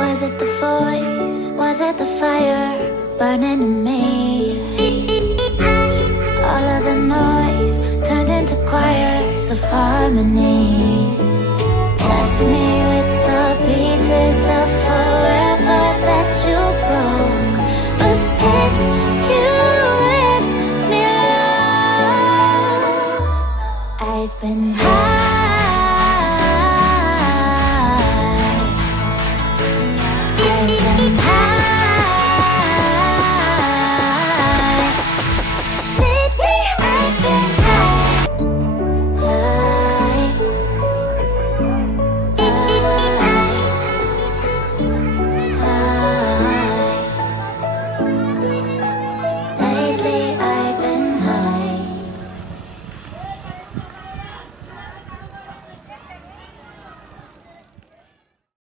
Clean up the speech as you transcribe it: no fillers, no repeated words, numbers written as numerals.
Was it the voice? Was it the fire burning in me? All of the noise turned into choirs of harmony. Left me with the pieces of forever that you broke. But since you left me alone, I've been